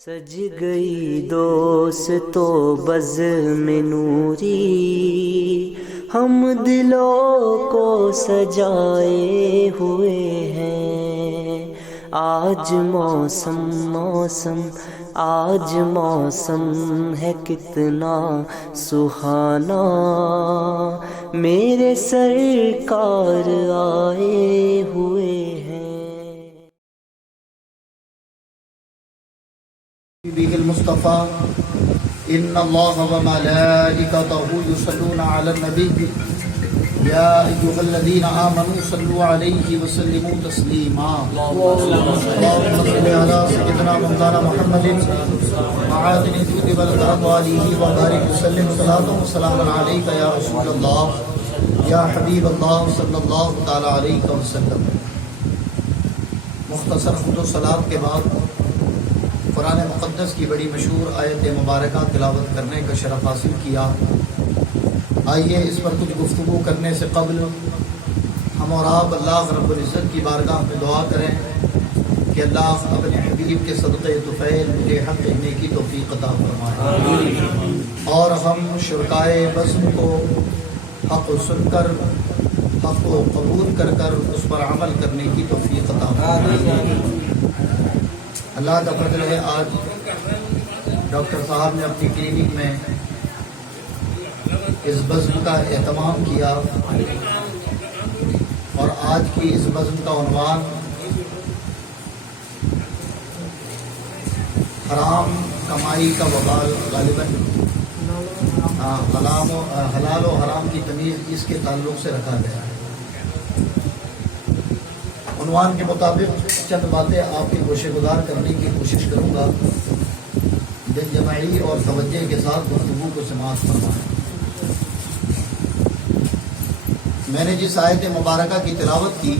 سج گئی دوستو بزم نوری، ہم دلوں کو سجائے ہوئے ہیں۔ آج موسم آج موسم ہے کتنا سہانا، میرے سرکار آئے ہوئے ہیں۔ به المصطفى ان الله وملائكته يصلون على النبي يا ايها الذين امنوا صلوا عليه وسلموا تسليما اللهم صل على سيدنا مولانا محمد معادن الجود والكرم وآله وبارك وسلم صلاة وسلام عليك يا رسول الله يا حبيب الله صلى الله تعالى عليه وسلم۔ مختصر خطبہ صلات کے بعد قرآن مقدس کی بڑی مشہور آیت مبارکہ تلاوت کرنے کا شرف حاصل کیا۔ آئیے اس پر کچھ گفتگو کرنے سے قبل ہم اور آپ اللہ رب العزت کی بارگاہ میں دعا کریں کہ اللہ اپنے حبیب کے صدقے طفیل مجھے حق کہنے کی توفیق عطا فرمائے، اور ہم شرکائے بزم کو حق سن کر حق کو قبول کر کر اس پر عمل کرنے کی توفیق عطا فرمائے۔ اللہ کا فضل ہے، آج ڈاکٹر صاحب نے اپنی کلینک میں اس بزم کا اہتمام کیا، اور آج کی اس بزم کا عنوان حرام کمائی کا وبال، غالباً حلال و حرام کی تمیز اس کے تعلق سے رکھا گیا ہے۔ عنوان کے مطابق چند باتیں آپ کی گوشے گزار کرنے کی کوشش کروں گا، دل جمعی اور توجہ کے ساتھ گفتگو کو سماعت فرمائیں۔ میں نے جس آیت مبارکہ کی تلاوت کی،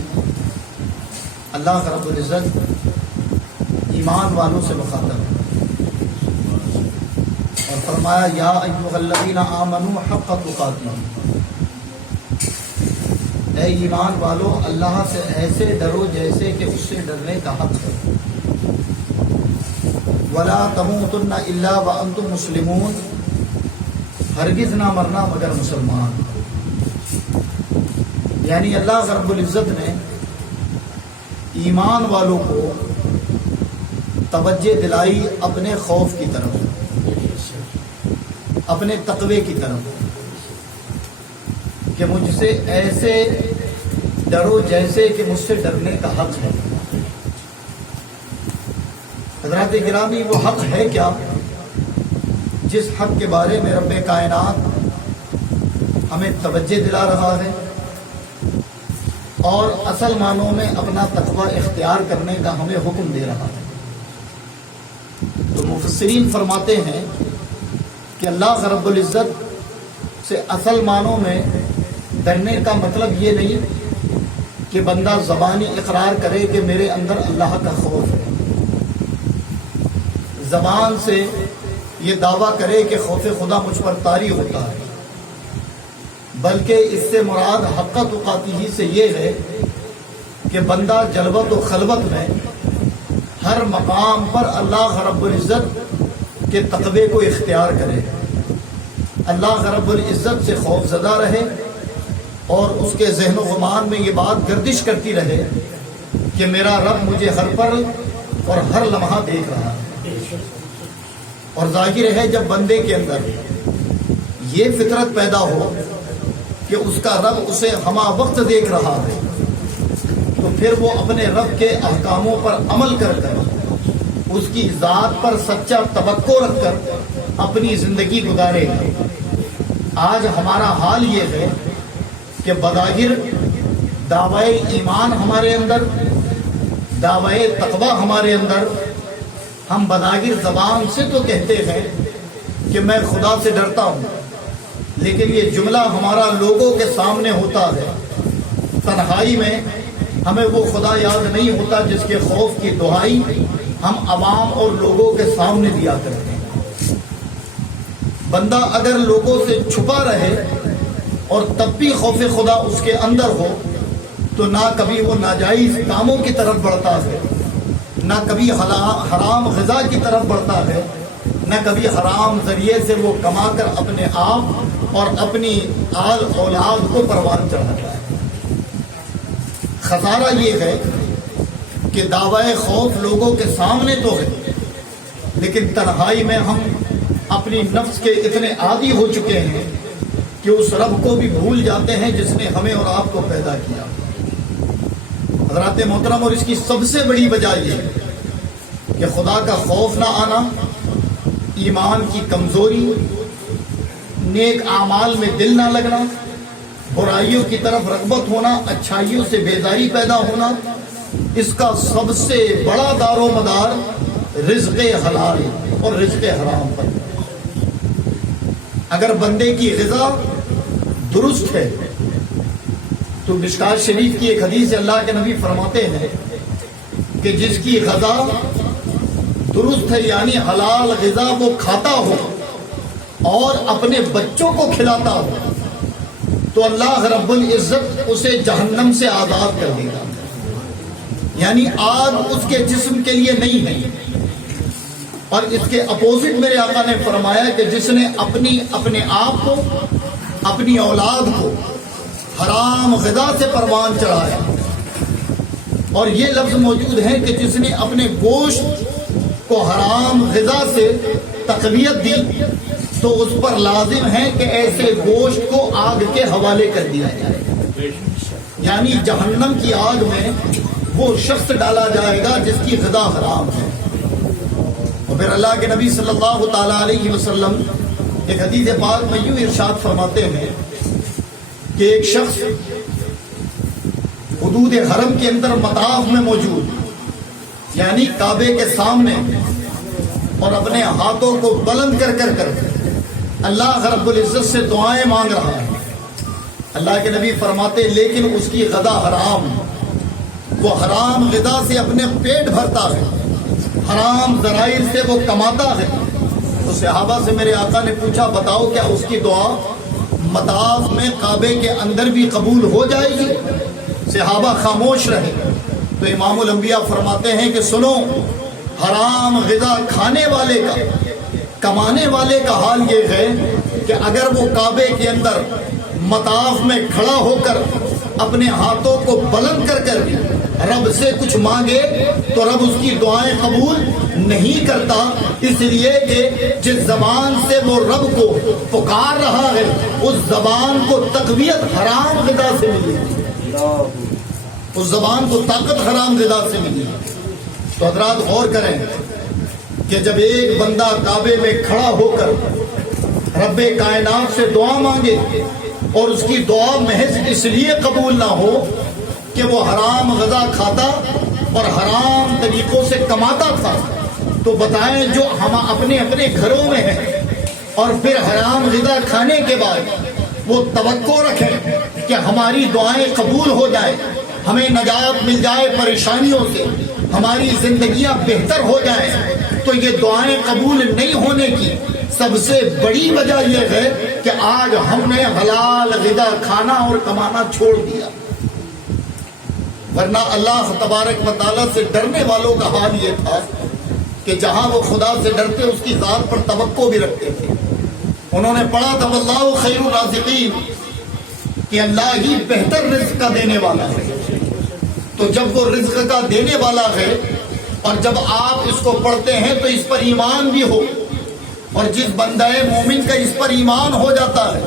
اللہ رب العزت ایمان والوں سے مخاطب ہے اور فرمایا یا ایھا الذین آمنوا حق تقاتہ، اے ایمان والو اللہ سے ایسے ڈرو جیسے کہ اس سے ڈرنے کا حق ہے۔ ولا تموتن الا وانتم مسلمون، ہرگز نہ مرنا مگر مسلمان۔ یعنی اللہ رب العزت نے ایمان والوں کو توجہ دلائی اپنے خوف کی طرف، اپنے تقوی کی طرف، کہ مجھ سے ایسے ڈرو جیسے کہ مجھ سے ڈرنے کا حق ہے۔ حضرات گرامی، وہ حق ہے کیا جس حق کے بارے میں رب کائنات ہمیں توجہ دلا رہا ہے اور اصل معنوں میں اپنا تقوی اختیار کرنے کا ہمیں حکم دے رہا ہے؟ تو مفسرین فرماتے ہیں کہ اللہ رب العزت سے اصل معنوں میں ڈرنے کا مطلب یہ نہیں کہ بندہ زبانی اقرار کرے کہ میرے اندر اللہ کا خوف ہے، زبان سے یہ دعویٰ کرے کہ خوف خدا مجھ پر طاری ہوتا ہے، بلکہ اس سے مراد حق تقاتہ سے یہ ہے کہ بندہ جلوت و خلوت میں ہر مقام پر اللہ رب العزت کے تقوی کو اختیار کرے، اللہ رب العزت سے خوف زدہ رہے، اور اس کے ذہن و گمان میں یہ بات گردش کرتی رہے کہ میرا رب مجھے ہر پل اور ہر لمحہ دیکھ رہا ہے۔ اور ظاہر ہے جب بندے کے اندر یہ فطرت پیدا ہو کہ اس کا رب اسے ہمہ وقت دیکھ رہا ہے، تو پھر وہ اپنے رب کے احکاموں پر عمل کر کر اس کی ذات پر سچا توقع رکھ کر اپنی زندگی گزارے گا۔ آج ہمارا حال یہ ہے کہ بظاہر دعوی ایمان ہمارے اندر، دعوی تقوی ہمارے اندر، ہم بظاہر زبان سے تو کہتے ہیں کہ میں خدا سے ڈرتا ہوں، لیکن یہ جملہ ہمارا لوگوں کے سامنے ہوتا ہے، تنہائی میں ہمیں وہ خدا یاد نہیں ہوتا جس کے خوف کی دہائی ہم عوام اور لوگوں کے سامنے دیا کرتے ہیں۔ بندہ اگر لوگوں سے چھپا رہے اور تب بھی خوف خدا اس کے اندر ہو، تو نہ کبھی وہ ناجائز کاموں کی طرف بڑھتا ہے، نہ کبھی حرام غذا کی طرف بڑھتا ہے، نہ کبھی حرام ذریعے سے وہ کما کر اپنے آپ اور اپنی آل اولاد کو پروان چڑھاتا ہے۔ خسارہ یہ ہے کہ دعوی خوف لوگوں کے سامنے تو ہے، لیکن تنہائی میں ہم اپنی نفس کے اتنے عادی ہو چکے ہیں کہ اس رب کو بھی بھول جاتے ہیں جس نے ہمیں اور آپ کو پیدا کیا۔ حضرات محترم، اور اس کی سب سے بڑی وجہ یہ ہے کہ خدا کا خوف نہ آنا، ایمان کی کمزوری، نیک اعمال میں دل نہ لگنا، برائیوں کی طرف رغبت ہونا، اچھائیوں سے بیزاری پیدا ہونا، اس کا سب سے بڑا دار و مدار رزق حلال اور رزق حرام پر۔ اگر بندے کی غذا درست ہے تو مشکات شریف کی ایک حدیث اللہ کے نبی فرماتے ہیں کہ جس کی غذا درست ہے، یعنی حلال غذا وہ کھاتا ہو اور اپنے بچوں کو کھلاتا ہو، تو اللہ رب العزت اسے جہنم سے آزاد کر دے گا، یعنی آگ اس کے جسم کے لیے نہیں ہے۔ اور اس کے اپوزٹ میرے آقا نے فرمایا کہ جس نے اپنے آپ کو، اپنی اولاد کو حرام غذا سے پروان چڑھایا، اور یہ لفظ موجود ہے کہ جس نے اپنے گوشت کو حرام غذا سے تقویت دی، تو اس پر لازم ہے کہ ایسے گوشت کو آگ کے حوالے کر دیا جائے، یعنی جہنم کی آگ میں وہ شخص ڈالا جائے گا جس کی غذا حرام ہے۔ اور پھر اللہ کے نبی صلی اللہ تعالی علیہ وسلم ایک حدیث پاک میں یوں ارشاد فرماتے ہیں کہ ایک شخص حدود حرم کے اندر مطاف میں موجود، یعنی کعبے کے سامنے، اور اپنے ہاتھوں کو بلند کر کر اللہ رب العزت سے دعائیں مانگ رہا ہے۔ اللہ کے نبی فرماتے لیکن اس کی غذا حرام، وہ حرام غذا سے اپنے پیٹ بھرتا ہے، حرام ذرائع سے وہ کماتا ہے۔ تو صحابہ سے میرے آقا نے پوچھا بتاؤ کیا اس کی دعا مطاف میں کعبے کے اندر بھی قبول ہو جائے گی؟ صحابہ خاموش رہے۔ تو امام الانبیاء فرماتے ہیں کہ سنو، حرام غذا کھانے والے کا، کمانے والے کا حال یہ ہے کہ اگر وہ کعبے کے اندر مطاف میں کھڑا ہو کر اپنے ہاتھوں کو بلند کر کر رب سے کچھ مانگے تو رب اس کی دعائیں قبول نہیں کرتا، اس لیے کہ جس زبان سے وہ رب کو پکار رہا ہے اس زبان کو تقویت حرام غذا سے ملی، اس زبان کو طاقت حرام غذا سے ملی۔ تو حضرات غور کریں کہ جب ایک بندہ کعبے میں کھڑا ہو کر رب کائنات سے دعا مانگے اور اس کی دعا محض اس لیے قبول نہ ہو کہ وہ حرام غذا کھاتا اور حرام طریقوں سے کماتا تھا، تو بتائیں جو ہم اپنے گھروں میں ہیں اور پھر حرام غذا کھانے کے بعد وہ توقع رکھیں کہ ہماری دعائیں قبول ہو جائیں، ہمیں نجات مل جائے پریشانیوں سے، ہماری زندگیاں بہتر ہو جائیں، تو یہ دعائیں قبول نہیں ہونے کی سب سے بڑی وجہ یہ ہے کہ آج ہم نے حلال غذا کھانا اور کمانا چھوڑ دیا۔ ورنہ اللہ تبارک و تعالیٰ سے ڈرنے والوں کا حال یہ تھا کہ جہاں وہ خدا سے ڈرتے اس کی ذات پر توقع بھی رکھتے تھے۔ انہوں نے پڑھا تھا واللہ خیر الرازقین، کہ اللہ ہی بہتر رزق کا دینے والا ہے۔ تو جب وہ رزق کا دینے والا ہے اور جب آپ اس کو پڑھتے ہیں تو اس پر ایمان بھی ہو، اور جس بندہ مومن کا اس پر ایمان ہو جاتا ہے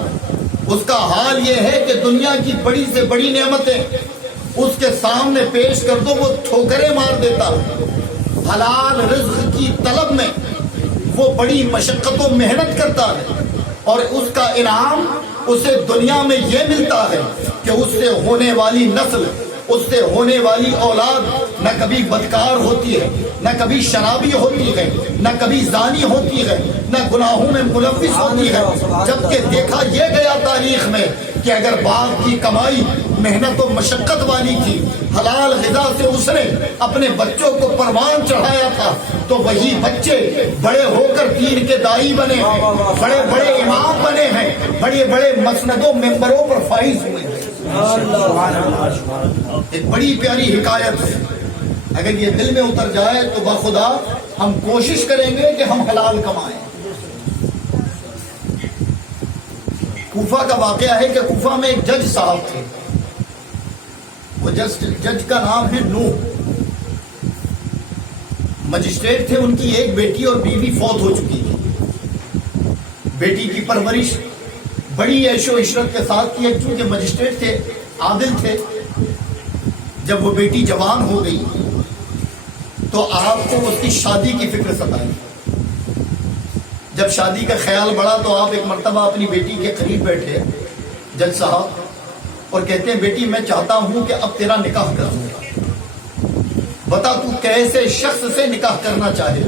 اس کا حال یہ ہے کہ دنیا کی بڑی سے بڑی نعمتیں اس کے سامنے پیش کر دو وہ ٹھوکریں مار دیتا ہے۔ حلال رزق کی طلب میں وہ بڑی مشقت و محنت کرتا ہے، اور اس کا انعام اسے دنیا میں یہ ملتا ہے کہ اس سے ہونے والی نسل، اس سے ہونے والی اولاد نہ کبھی بدکار ہوتی ہے، نہ کبھی شرابی ہوتی ہے، نہ کبھی زانی ہوتی ہے، نہ گناہوں میں ملوث ہوتی ہے۔ جبکہ دیکھا یہ گیا تاریخ میں کہ اگر باپ کی کمائی محنت و مشقت والی تھی، حلال غذا سے اس نے اپنے بچوں کو پروان چڑھایا تھا، تو وہی بچے بڑے ہو کر دین کے داعی بنے ہیں، بڑے بڑے امام بنے ہیں، بڑے بڑے مسندوں ممبروں پر فائز ہوئے ہیں۔ ایک بڑی پیاری حکایت ہے اگر یہ دل میں اتر جائے تو بخدا ہم کوشش کریں گے کہ ہم حلال کمائیں۔ کوفہ کا واقعہ ہے کہ کوفہ میں ایک جج صاحب تھے، وہ جج کا نام ہے نوح، مجسٹریٹ تھے، ان کی ایک بیٹی اور بیوی فوت ہو چکی تھی۔ بیٹی کی پرورش بڑی عیش و عشرت کے ساتھ کی، چونکہ مجسٹریٹ تھے، عادل تھے۔ جب وہ بیٹی جوان ہو گئی تو آپ کو اس کی شادی کی فکر ستائی۔ جب شادی کا خیال بڑھا تو آپ ایک مرتبہ اپنی بیٹی کے قریب بیٹھے جج صاحب اور کہتے ہیں بیٹی میں چاہتا ہوں کہ اب تیرا نکاح کر دوں، بتا تو کیسے شخص سے نکاح کرنا چاہے۔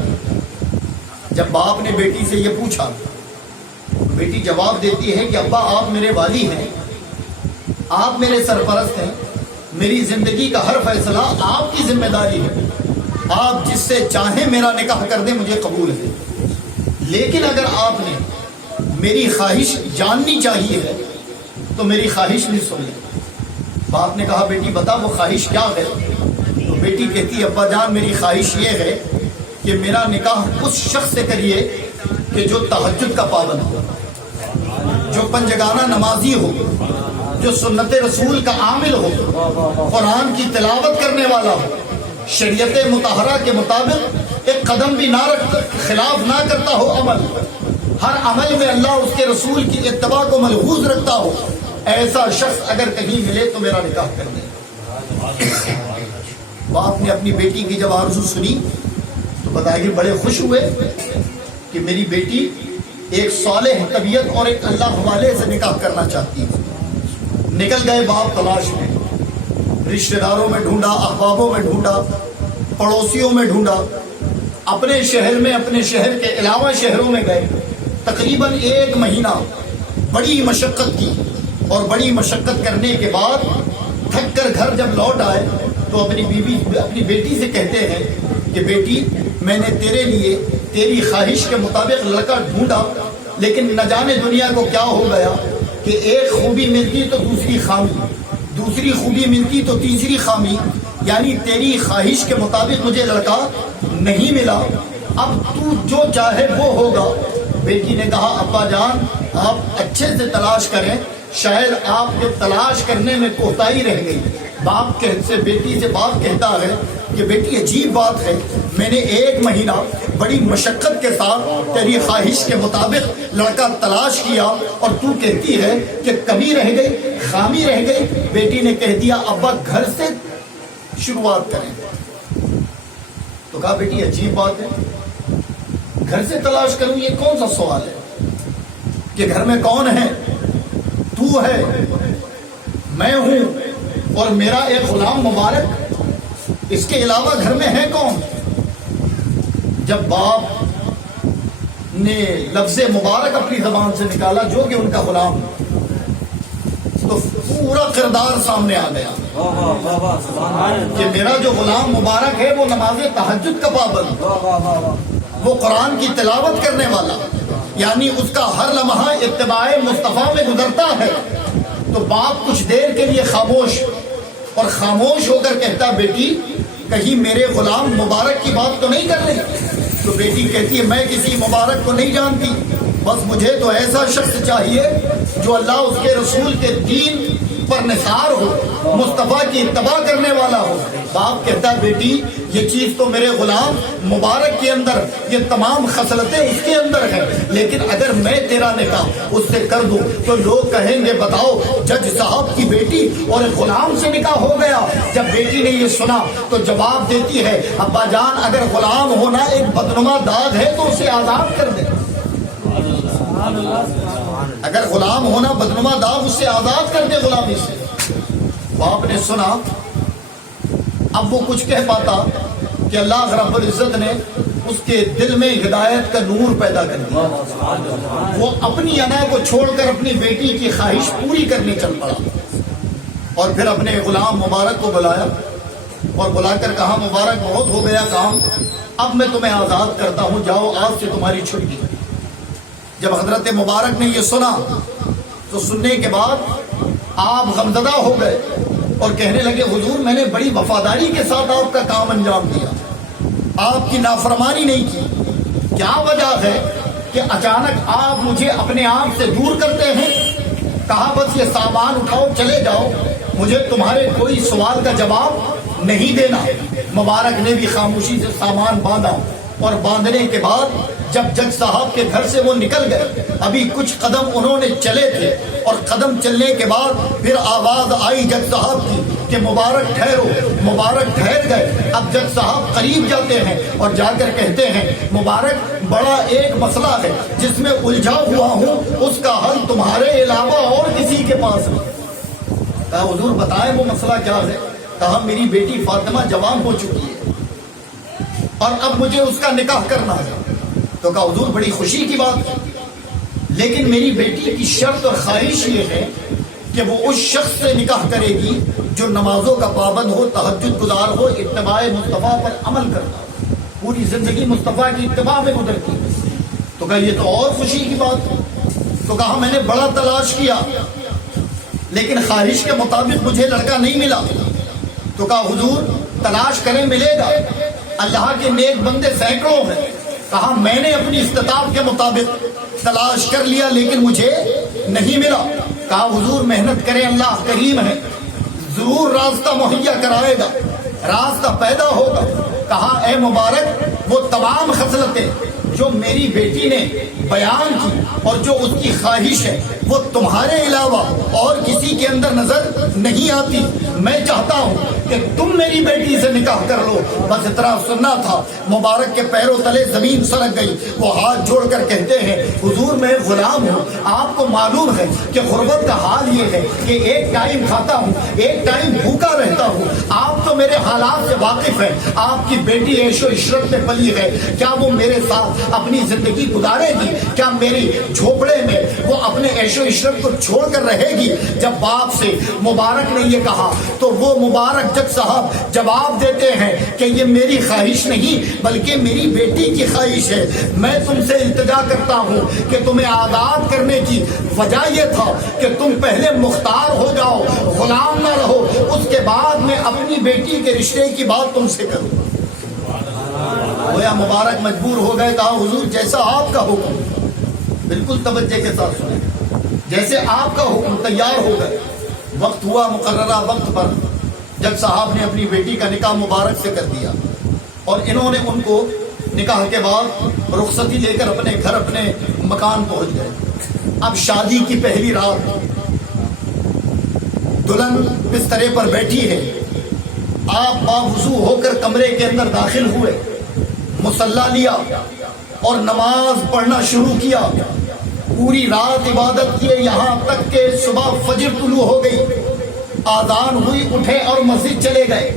جب باپ نے بیٹی سے یہ پوچھا، بیٹی جواب دیتی ہے کہ ابا آپ میرے والی ہیں، آپ میرے سرپرست ہیں، میری زندگی کا ہر فیصلہ آپ کی ذمہ داری ہے، آپ جس سے چاہیں میرا نکاح کر دیں، مجھے قبول ہے، لیکن اگر آپ نے میری خواہش جاننی چاہیے ہے تو میری خواہش نہیں سنی۔ باپ نے کہا بیٹی بتا وہ خواہش کیا ہے؟ تو بیٹی کہتی ابا جان میری خواہش یہ ہے کہ میرا نکاح اس شخص سے کریے کہ جو تہجد کا پابند ہو، جو پنجگانہ نمازی ہو، جو سنت رسول کا عامل ہو، قرآن کی تلاوت کرنے والا ہو، شریعت مطہرہ کے مطابق ایک قدم بھی نہ خلاف نہ کرتا ہو، عمل ہر عمل میں اللہ اس کے رسول کی اتباع کو ملحوظ رکھتا ہو، ایسا شخص اگر کہیں ملے تو میرا نکاح کر دے۔ باپ نے اپنی بیٹی کی جب آرزو سنی تو بتائیے بڑے خوش ہوئے کہ میری بیٹی ایک صالح طبیعت اور ایک اللہ والے سے نکاح کرنا چاہتی ہے۔ نکل گئے باپ تلاش میں، رشتہ داروں میں ڈھونڈا، احبابوں میں ڈھونڈا، پڑوسیوں میں ڈھونڈا، اپنے شہر میں، اپنے شہر کے علاوہ شہروں میں گئے۔ تقریباً 1 مہینہ بڑی مشقت کی، اور بڑی مشقت کرنے کے بعد تھک کر گھر جب لوٹ آئے تو اپنی بیٹی سے کہتے ہیں کہ بیٹی میں نے تیرے لیے تیری خواہش کے مطابق لڑکا ڈھونڈا، لیکن نہ جانے دنیا کو کیا ہو گیا کہ ایک خوبی ملتی تو دوسری خامی، دوسری خوبی ملتی تو تیسری خامی، یعنی تیری خواہش کے مطابق مجھے لڑکا نہیں ملا، اب تو جو چاہے وہ ہوگا۔ بیٹی نے کہا ابا جان آپ اچھے سے تلاش کریں، شاید آپ کے تلاش کرنے میں کوتاہی رہ گئی۔ بیٹی سے باپ کہتا ہے کہ بیٹی عجیب بات ہے، میں نے 1 مہینہ بڑی مشقت کے ساتھ تیری خواہش کے مطابق لڑکا تلاش کیا اور تو کہتی ہے کہ کمی رہ گئی، خامی رہ گئی۔ بیٹی نے کہہ دیا ابا گھر سے شروعات کریں۔ تو کہا بیٹی عجیب بات ہے، گھر سے تلاش کروں یہ کون سا سوال ہے کہ گھر میں کون ہے؟ تو ہے، میں ہوں اور میرا ایک غلام مبارک، اس کے علاوہ گھر میں ہے کون؟ جب باپ نے لفظ مبارک اپنی زبان سے نکالا جو کہ ان کا غلام، تو پورا کردار سامنے آ گیا کہ میرا جو غلام مبارک ہے وہ نماز تہجد کا پابند، وہ قرآن کی تلاوت کرنے والا، یعنی اس کا ہر لمحہ اتباع مصطفیٰ میں گزرتا ہے۔ تو باپ کچھ دیر کے لیے خاموش، اور خاموش ہو کر کہتا بیٹی کہیں میرے غلام مبارک کی بات تو نہیں کر رہی؟ تو بیٹی کہتی ہے میں کسی مبارک کو نہیں جانتی، بس مجھے تو ایسا شخص چاہیے جو اللہ اس کے رسول کے دین پر نثار ہو، مصطفیٰ کی اتباع کرنے والا ہو۔ باپ کہتا ہے بیٹی یہ چیز تو میرے غلام مبارک کے اندر، یہ تمام خصلتیں اس کے اندر ہیں، لیکن اگر میں تیرا نکاح اس سے کر دوں تو لوگ کہیں گے بتاؤ جج صاحب کی بیٹی اور ایک غلام سے نکاح ہو گیا۔ جب بیٹی نے یہ سنا تو جواب دیتی ہے ابا جان اگر غلام ہونا ایک بدنما داغ ہے تو اسے آزاد کر دے، اگر غلام ہونا بدنما داغ اسے آزاد کر دے غلامی سے۔ باپ نے سنا، اب وہ کچھ کہہ پاتا کہ اللہ رب العزت نے اس کے دل میں ہدایت کا نور پیدا کر دیا، وہ اپنی انا کو چھوڑ کر اپنی بیٹی کی خواہش پوری کرنے چل پڑا، اور پھر اپنے غلام مبارک کو بلایا اور بلا کر کہا مبارک بہت ہو گیا کام، اب میں تمہیں آزاد کرتا ہوں، جاؤ آج سے تمہاری چھٹی۔ جب حضرت مبارک نے یہ سنا تو سننے کے بعد آپ غمزدہ ہو گئے اور کہنے لگے حضور میں نے بڑی وفاداری کے ساتھ آپ کا کام انجام دیا، آپ کی نافرمانی نہیں کی، کیا وجہ ہے کہ اچانک آپ مجھے اپنے آپ سے دور کرتے ہیں؟ کہا بس یہ سامان اٹھاؤ چلے جاؤ، مجھے تمہارے کوئی سوال کا جواب نہیں دینا۔ مبارک نے بھی خاموشی سے سامان باندھا، اور باندھنے کے بعد جب جج صاحب کے گھر سے وہ نکل گئے، ابھی کچھ قدم انہوں نے چلے تھے، اور قدم چلنے کے بعد پھر آواز آئی جج صاحب کی کہ مبارک ٹھہرو۔ مبارک ٹھہر گئے۔ اب جج صاحب قریب جاتے ہیں اور جا کر کہتے ہیں مبارک بڑا ایک مسئلہ ہے جس میں الجھا ہوا ہوں، اس کا حل تمہارے علاوہ اور کسی کے پاس نہیں۔ کہا حضور بتائیں وہ مسئلہ کیا ہے؟ کہا میری بیٹی فاطمہ جوان ہو چکی ہے اور اب مجھے اس کا نکاح کرنا ہے۔ تو کہا حضور بڑی خوشی کی بات ہے، لیکن میری بیٹی کی شرط اور خواہش یہ ہے کہ وہ اس شخص سے نکاح کرے گی جو نمازوں کا پابند ہو، تہجد گزار ہو، اتباع مصطفیٰ پر عمل کرتا ہو، پوری زندگی مصطفیٰ کی اتباع میں گزرتی ہے۔ تو کہا یہ تو اور خوشی کی بات ہے۔ تو کہا میں نے بڑا تلاش کیا لیکن خواہش کے مطابق مجھے لڑکا نہیں ملا۔ تو کہا حضور تلاش کریں ملے گا، اللہ کے نیک بندے سینکڑوں ہیں۔ کہا میں نے اپنی استطاعت کے مطابق تلاش کر لیا لیکن مجھے نہیں ملا۔ کہا حضور محنت کریں، اللہ کریم ہے، ضرور راستہ مہیا کرائے گا، راستہ پیدا ہوگا۔ کہا اے مبارک وہ تمام خصلتیں جو میری بیٹی نے بیان کی اور جو اس کی خواہش ہے وہ تمہارے علاوہ اور کسی کے اندر نظر نہیں آتی۔ میں چاہتا ہوں کہ تم میری بیٹی سے نکاح کر لو، بس اتنا سننا تھا۔ مبارک کے پیروں تلے زمین سرک گئی، وہ ہاتھ جوڑ کر کہتے ہیں حضور میں غلام ہوں، آپ کو معلوم ہے کہ غربت کا حال یہ ہے کہ ایک ٹائم کھاتا ہوں، ایک ٹائم بھوکا رہتا ہوں، آپ تو میرے حالات سے واقف ہیں۔ آپ کی بیٹی عیش و عشرت میں پلی ہے، کیا وہ میرے ساتھ اپنی زندگی گزارے گی؟ کیا میری جھوپڑے میں وہ اپنے عیش و عشرت کو چھوڑ کر رہے گی؟ جب باپ سے مبارک نے یہ کہا تو وہ مبارک جج صاحب جواب دیتے ہیں کہ یہ میری خواہش نہیں بلکہ میری بیٹی کی خواہش ہے۔ میں تم سے التجا کرتا ہوں کہ تمہیں آزاد کرنے کی وجہ یہ تھا کہ تم پہلے مختار ہو جاؤ، غلام نہ رہو، اس کے بعد میں اپنی بیٹی کے رشتے کی بات تم سے کروں۔ گویا مبارک مجبور ہو گئے، کہا حضور جیسا آپ کا حکم، بالکل توجہ کے ساتھ سنیں، جیسے آپ کا حکم، تیار ہو گئے۔ وقت ہوا مقررہ وقت پر جج صاحب نے اپنی بیٹی کا نکاح مبارک سے کر دیا اور انہوں نے ان کو نکاح کے بعد رخصتی لے کر اپنے گھر اپنے مکان پہنچ گئے۔ اب شادی کی پہلی رات، دلہن بسترے پر بیٹھی ہے، آپ باوضو ہو کر کمرے کے اندر داخل ہوئے، مصلی لیا اور نماز پڑھنا شروع کیا۔ پوری رات عبادت کیے یہاں تک کہ صبح فجر طلوع ہو گئی، آذان ہوئی، اٹھے اور مسجد چلے گئے۔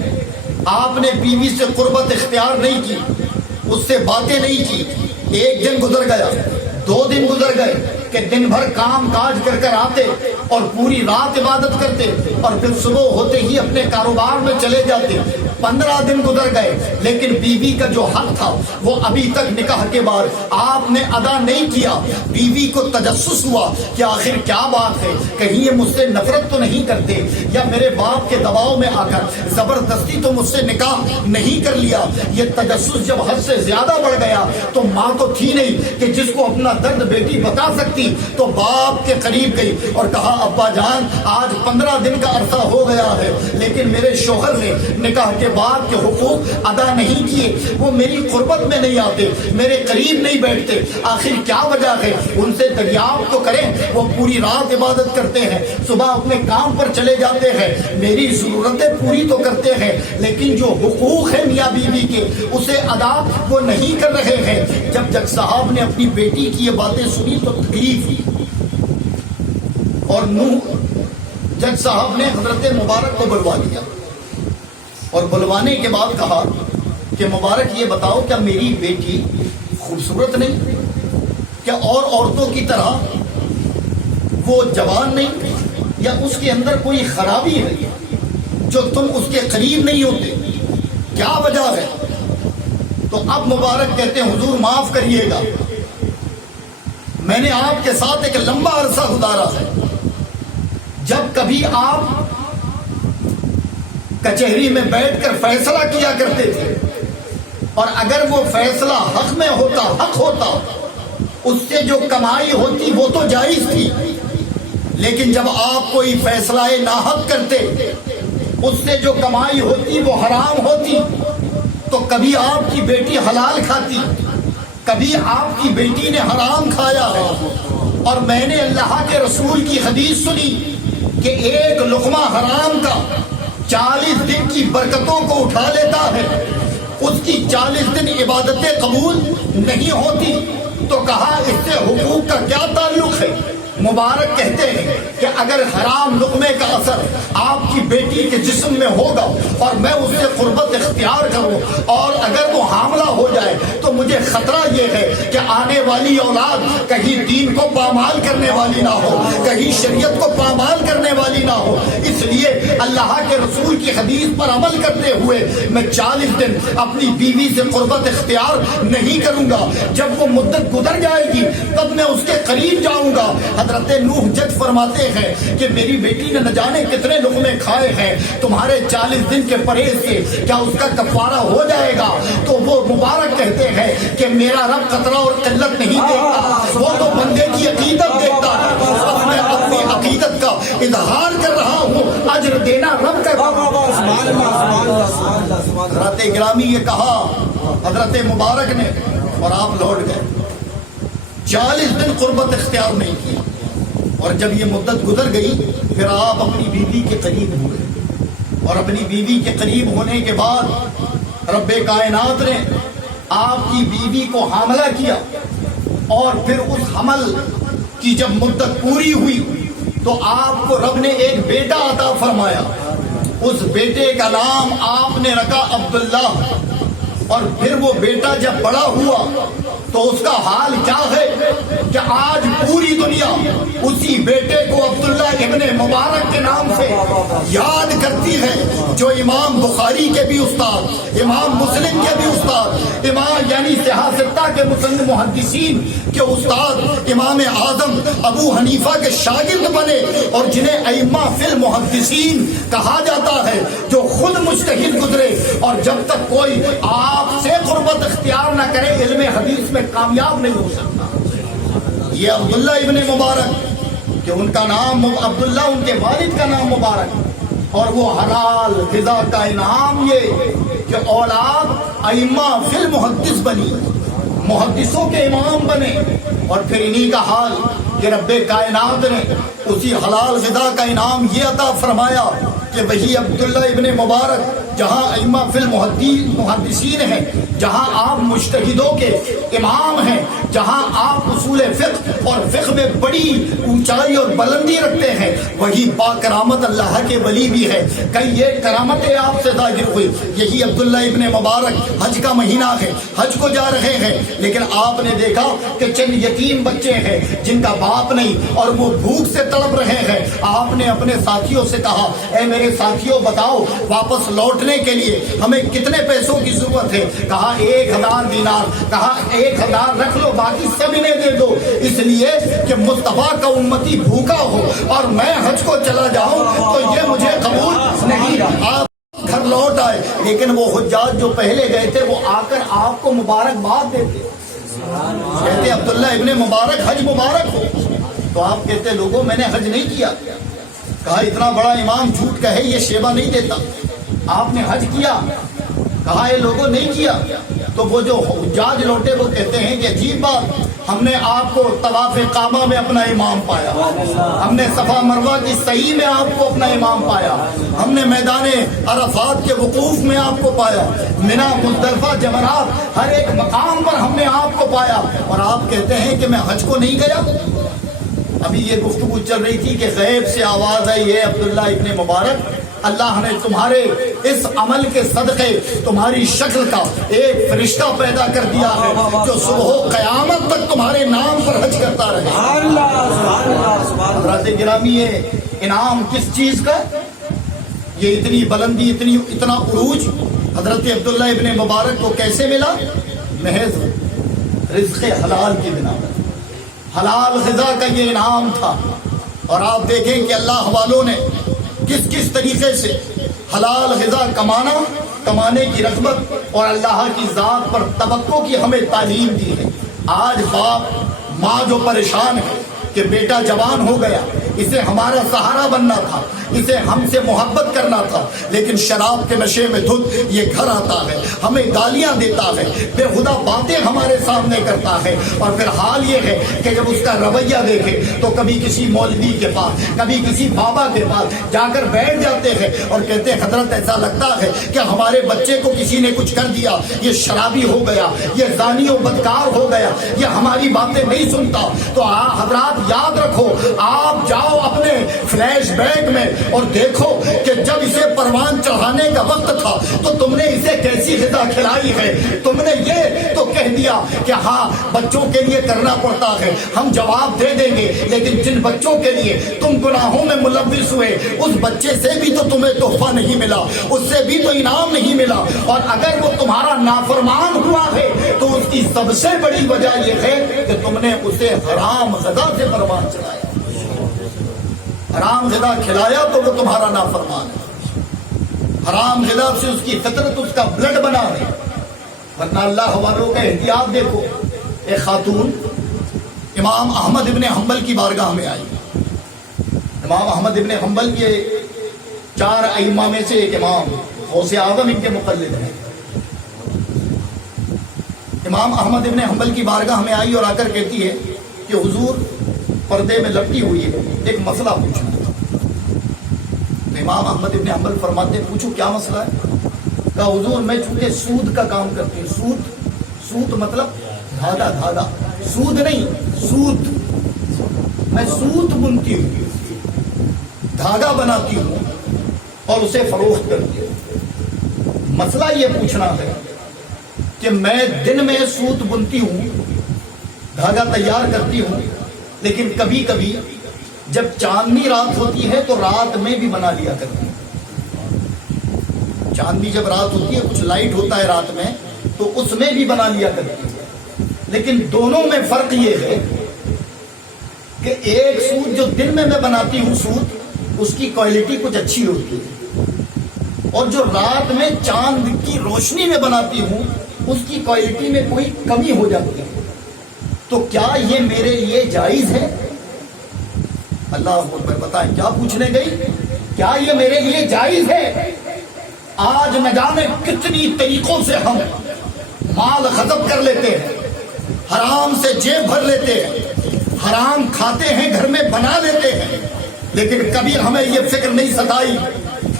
آپ نے بیوی سے قربت اختیار نہیں کی، اس سے باتیں نہیں کی۔ ایک دن گزر گیا، 2 دن گزر گئے کہ دن بھر کام کاج کر کر آتے اور پوری رات عبادت کرتے اور پھر صبح ہوتے ہی اپنے کاروبار میں چلے جاتے۔ 15 دن گزر گئے لیکن بیوی کا جو حق تھا وہ ابھی تک نکاح کے بعد آپ نے ادا نہیں کیا۔ بیوی کو تجسس ہوا کہ آخر کیا بات ہے، کہیں یہ مجھ سے نفرت تو نہیں کرتے یا میرے باپ کے دباؤ میں آ کر زبردستی تو مجھ سے نکاح نہیں کر لیا۔ یہ تجسس جب حد سے زیادہ بڑھ گیا تو ماں تو تھی نہیں کہ جس کو اپنا درد بیٹی بتا سکتی، تو باپ کے قریب گئی اور کہا ابا جان آج 15 دن کا عرصہ ہو گیا ہے لیکن میرے شوہر نے نکاح کے بعد کے حقوق ادا نہیں کیے، وہ میری قربت میں نہیں آتے، میرے قریب نہیں بیٹھتے، آخر کیا وجہ ہے؟ ان سے دریافت تو کریں۔ وہ پوری رات عبادت کرتے ہیں، صبح اپنے کام پر چلے جاتے ہیں، میری ضرورتیں پوری تو کرتے ہیں لیکن جو حقوق ہیں میاں بیوی کے اسے ادا وہ نہیں کر رہے ہیں۔ جب جج صاحب نے اپنی بیٹی کی یہ باتیں سنی تو تکلیف ہوئی اور جج صاحب نے حضرت مبارک کو بلوا لیا اور بلوانے کے بعد کہا کہ مبارک یہ بتاؤ کیا میری بیٹی خوبصورت نہیں؟ کیا اور عورتوں کی طرح وہ جوان نہیں یا اس کے اندر کوئی خرابی ہے جو تم اس کے قریب نہیں ہوتے؟ کیا وجہ ہے؟ تو اب مبارک کہتے ہیں حضور معاف کریے گا، میں نے آپ کے ساتھ ایک لمبا عرصہ گزارا ہے، جب کبھی آپ کچہری میں بیٹھ کر فیصلہ کیا کرتے تھے، اور اگر وہ فیصلہ حق میں ہوتا، حق ہوتا، اس سے جو کمائی ہوتی وہ تو جائز تھی، لیکن جب آپ کوئی فیصلہ ناحق کرتے اس سے جو کمائی ہوتی وہ حرام ہوتی، تو کبھی آپ کی بیٹی حلال کھاتی، کبھی آپ کی بیٹی نے حرام کھایا ہے۔ اور میں نے اللہ کے رسول کی حدیث سنی کہ ایک لقمہ حرام کا 40 دن کی برکتوں کو اٹھا لیتا ہے، اس کی 40 دن عبادتیں قبول نہیں ہوتی۔ تو کہا اس سے حقوق کا کیا تعلق ہے؟ مبارک کہتے ہیں کہ اگر حرام لقمے کا اثر آپ کی بیٹی کے جسم میں ہوگا اور میں اس سے قربت اختیار کروں، اور اگر وہ حاملہ ہو جائے تو مجھے خطرہ یہ ہے کہ آنے والی اولاد کہیں دین کو پامال کرنے والی نہ ہو، کہیں شریعت کو پامال کرنے والی نہ ہو۔ اس لیے اللہ کے رسول کی حدیث پر عمل کرتے ہوئے میں 40 دن اپنی بیوی سے قربت اختیار نہیں کروں گا۔ جب وہ مدت گزر جائے گی تب میں اس کے قریب جاؤں گا۔ حضرت نوح جج فرماتے ہیں کہ میری بیٹی نے نہ جانے کتنے لقمے کھائے ہیں، تمہارے 40 دن کے پرہیز سے کیا اس کا کفارہ ہو جائے گا؟ تو وہ مبارک کہتے ہیں کہ میرا رب قطرہ اور قلت نہیں دیکھتا، وہ تو بندے کی عقیدت دیکھتا ہے۔ اب میں اپنی عقیدت کا اظہار کر رہا ہوں، اجر دینا رب کا۔ حضرت گرامی یہ کہا حضرت مبارک نے، اور آپ لوٹ گئے، 40 دن قربت اختیار نہیں کی۔ اور جب یہ مدت گزر گئی پھر آپ اپنی بیوی کے قریب ہوئے، اور اپنی بیوی کے قریب ہونے کے بعد رب کائنات نے آپ کی بیوی کو حاملہ کیا، اور پھر اس حمل کی جب مدت پوری ہوئی تو آپ کو رب نے ایک بیٹا عطا فرمایا۔ اس بیٹے کا نام آپ نے رکھا عبداللہ، اور پھر وہ بیٹا جب بڑا ہوا تو اس کا حال کیا ہے کہ آج پوری دنیا اسی بیٹے کو عبداللہ ابن مبارک کے نام سے یاد کرتی ہے، جو امام بخاری کے بھی استاد، امام مسلم کے بھی استاد، امام یعنی سیاستہ کے مسلم محدثین کے استاد، امام اعظم ابو حنیفہ کے شاگرد بنے، اور جنہیں ائمہ فی المحدثین کہا جاتا ہے، جو خود مجتہد گزرے، اور جب تک کوئی آپ سے قربت اختیار نہ کرے علم حدیث میں کامیاب نہیں ہو سکتا۔ یہ عبداللہ ابن مبارک کہ ان کا نام عبداللہ، ان کے والد کا نام مبارک، اور وہ حلال غذا کا انعام یہ کہ اولاد ائمہ فی المحدث بنی، محدثوں کے امام بنے، اور پھر انہی کا حال کہ رب کائنات نے اسی حلال غذا کا انعام یہ عطا فرمایا کہ وہی عبداللہ ابن مبارک جہاں ائمہ فی المحدثین ہیں، جہاں آپ مجتہدوں کے امام ہیں، جہاں آپ اصول فقہ اور فقہ میں بڑی اونچائی اور بلندی رکھتے ہیں، وہی با کرامت اللہ کے ولی بھی ہے۔ کئی یہ کرامتیں آپ سے ظاہر ہوئی۔ یہی عبداللہ ابن مبارک حج کا مہینہ ہے، حج کو جا رہے ہیں، لیکن آپ نے دیکھا کہ چند یتیم بچے ہیں جن کا باپ نہیں اور وہ بھوک سے تڑپ رہے ہیں۔ آپ نے اپنے ساتھیوں سے کہا، اے میرے ساتھیوں بتاؤ واپس لوٹنے کے لیے ہمیں کتنے پیسوں کی ضرورت ہے؟ کہا 1000 دینار، کہا 1000 رکھ لو، باقی سب انہیں دے دو، اس لیے کہ مصطفیٰ کا امتی بھوکا ہو اور میں حج کو چلا جاؤں تو یہ مجھے قبول نہیں۔ آپ گھر لوٹ آئے، لیکن وہ حجاج جو پہلے گئے تھے وہ آ کر آپ کو مبارکباد دیتے، کہتے عبداللہ ابن مبارک حج مبارک ہو۔ تو آپ کہتے لوگوں میں نے حج نہیں کیا۔ کہا اتنا بڑا امام جھوٹ کہے یہ شیبہ نہیں دیتا، آپ نے حج کیا؟ کہا یہ لوگوں نہیں کیا۔ تو وہ جو حجاج لوٹے وہ کہتے ہیں کہ عجیب بات، ہم نے آپ کو طواف کعبہ میں اپنا امام پایا، ہم نے صفا مروہ کی سعی میں آپ کو اپنا امام پایا، ہم نے میدان عرفات کے وقوف میں آپ کو پایا، منا مزدلفہ جمرات ہر ایک مقام پر ہم نے آپ کو پایا، اور آپ کہتے ہیں کہ میں حج کو نہیں گیا۔ ابھی یہ گفتگو چل رہی تھی کہ غیب سے آواز آئی ہے عبداللہ ابن مبارک، اللہ نے تمہارے اس عمل کے صدقے تمہاری شکل کا ایک فرشتہ پیدا کر دیا ہے جو صبح قیامت تک تمہارے نام پر حج کرتا رہے۔ حضرات گرامی یہ انعام کس چیز کا؟ یہ اتنی بلندی، اتنا عروج حضرت عبداللہ ابن مبارک کو کیسے ملا؟ محض رزق حلال کی بنا پر، حلال غذا کا یہ انعام تھا۔ اور آپ دیکھیں کہ اللہ والوں نے کس کس طریقے سے حلال غذا کمانے کی رغبت اور اللہ کی ذات پر توقع کی ہمیں تعلیم دی ہے۔ آج باپ ماں جو پریشان ہے کہ بیٹا جوان ہو گیا، اسے ہمارا سہارا بننا تھا، اسے ہم سے محبت کرنا تھا، لیکن شراب کے نشے میں دھت یہ گھر آتا ہے، ہمیں گالیاں دیتا ہے، بے خدا باتیں ہمارے سامنے کرتا ہے، اور پھر حال یہ ہے کہ جب اس کا رویہ دیکھے تو کبھی کسی مولوی کے پاس، کبھی کسی بابا کے پاس جا کر بیٹھ جاتے ہیں اور کہتے ہیں حضرت ایسا لگتا ہے کہ ہمارے بچے کو کسی نے کچھ کر دیا، یہ شرابی ہو گیا، یہ زانی و بدکار ہو گیا، یہ ہماری باتیں نہیں سنتا۔ تو حضرات یاد رکھو، آپ جاؤ اپنے فلیش بیک میں اور دیکھو کہ جب اسے پروان چڑھانے کا وقت تھا تو تم نے اسے کیسی غذا کھلائی ہے۔ تم نے یہ تو کہہ دیا کہ ہاں بچوں کے لیے کرنا پڑتا ہے، ہم جواب دے دیں گے، لیکن جن بچوں کے لیے تم گناہوں میں ملوث ہوئے اس بچے سے بھی تو تمہیں تحفہ نہیں ملا، اس سے بھی تو انعام نہیں ملا، اور اگر وہ تمہارا نافرمان ہوا ہے تو اس کی سب سے بڑی وجہ یہ ہے کہ تم نے اسے حرام غذا سے پروان چڑھایا، حرام غذا کھلایا تو وہ تمہارا نافرمان ہے، حرام غذا سے اس کی فطرت، اس کا بلڈ بنا ہے۔ ورنہ اللہ والوں کا احتیاط دیکھو، ایک خاتون امام احمد ابن حنبل کی بارگاہ میں آئی۔ امام احمد ابن حنبل کے 4 ائمہ میں سے ایک امام، غوث اعظم ان کے مقلد ہیں۔ امام احمد ابن حنبل کی بارگاہ میں آئی اور آ کر کہتی ہے کہ حضور پردے میں لپٹی ہوئی ہے، ایک مسئلہ پوچھنا تھا۔ امام احمد ابن حنبل فرماتے ہیں پوچھو کیا مسئلہ ہے؟ کہا حضور میں چونکہ سود کا کام کرتی ہوں، سود مطلب دھاگا، سود نہیں، سود، میں سود بنتی ہوں، دھاگا بناتی ہوں اور اسے فروخت کرتی ہوں۔ مسئلہ یہ پوچھنا ہے کہ میں دن میں سود بنتی ہوں، دھاگا تیار کرتی ہوں، لیکن کبھی کبھی جب چاندنی رات ہوتی ہے تو رات میں بھی بنا لیا کرتی ہوں۔ چاندنی جب رات ہوتی ہے، کچھ لائٹ ہوتا ہے رات میں، تو اس میں بھی بنا لیا کرتی ہوں، لیکن دونوں میں فرق یہ ہے کہ ایک سود جو دن میں بناتی ہوں سود، اس کی کوالٹی کچھ اچھی ہوتی ہے، اور جو رات میں چاند کی روشنی میں بناتی ہوں اس کی کوالٹی میں کوئی کمی ہو جاتی ہے۔ تو کیا یہ میرے لیے جائز ہے؟ اللہ اکبر، بتائیں کیا پوچھنے گئی؟ کیا یہ میرے لیے جائز ہے؟ آج نہ جانے کتنی طریقوں سے ہم مال غصب کر لیتے ہیں، حرام سے جیب بھر لیتے ہیں، حرام کھاتے ہیں، گھر میں بنا لیتے ہیں، لیکن کبھی ہمیں یہ فکر نہیں ستائی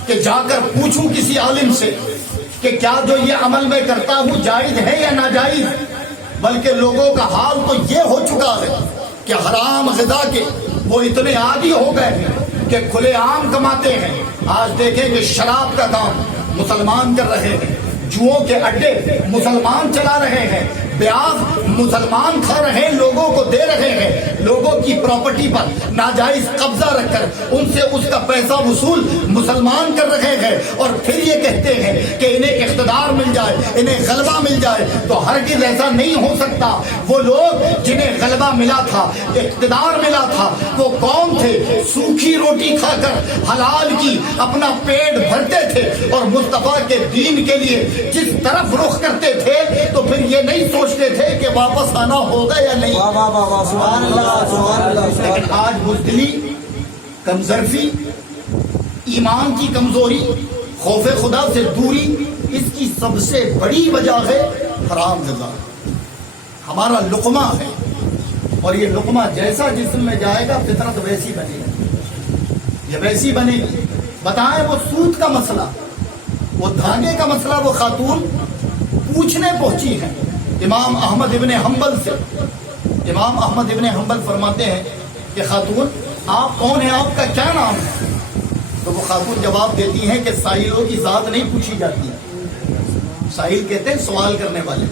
کہ جا کر پوچھوں کسی عالم سے کہ کیا جو یہ عمل میں کرتا ہوں جائز ہے یا ناجائز۔ بلکہ لوگوں کا حال تو یہ ہو چکا ہے کہ حرام غذا کے وہ اتنے عادی ہو گئے ہیں کہ کھلے عام کماتے ہیں۔ آج دیکھیں کہ شراب کا کام مسلمان کر رہے ہیں، جوؤں کے اڈے مسلمان چلا رہے ہیں، بیاض مسلمان کھا رہے ہیں، لوگوں کو دے رہے ہیں، لوگوں کی پراپرٹی پر ناجائز قبضہ رکھ کر ان سے اس کا پیسہ وصول مسلمان کر رہے ہیں، اور پھر یہ کہتے ہیں کہ انہیں اقتدار مل جائے، انہیں غلبہ مل جائے۔ تو ہرگز ایسا نہیں ہو سکتا۔ وہ لوگ جنہیں غلبہ ملا تھا، اقتدار ملا تھا، وہ کون تھے؟ سوکھی روٹی کھا کر حلال کی اپنا پیٹ بھرتے تھے، اور مصطفیٰ کے دین کے لیے جس طرف رخ کرتے تھے تو پھر یہ نہیں سوچتے تھے کہ واپس آنا ہوگا یا نہیں۔ لیکن آج بزدلی، کمزرفی، ایمان کی کمزوری، خوف خدا سے دوری، اس کی سب سے بڑی وجہ ہے حرام غذا۔ ہمارا لقمہ ہے، اور یہ لقمہ جیسا جسم میں جائے گا فطرت ویسی بنے گی، یہ ویسی بنے گی۔ بتائیں وہ سود کا مسئلہ، وہ دھاگے کا مسئلہ، وہ خاتون پوچھنے پہنچی ہے امام احمد ابن حنبل سے۔ امام احمد ابن حنبل فرماتے ہیں کہ خاتون آپ کون ہیں، آپ کا کیا نام ہے؟ تو وہ خاتون جواب دیتی ہیں کہ سائلوں کی ذات نہیں پوچھی جاتی ہے۔ سائل کہتے ہیں سوال کرنے والے۔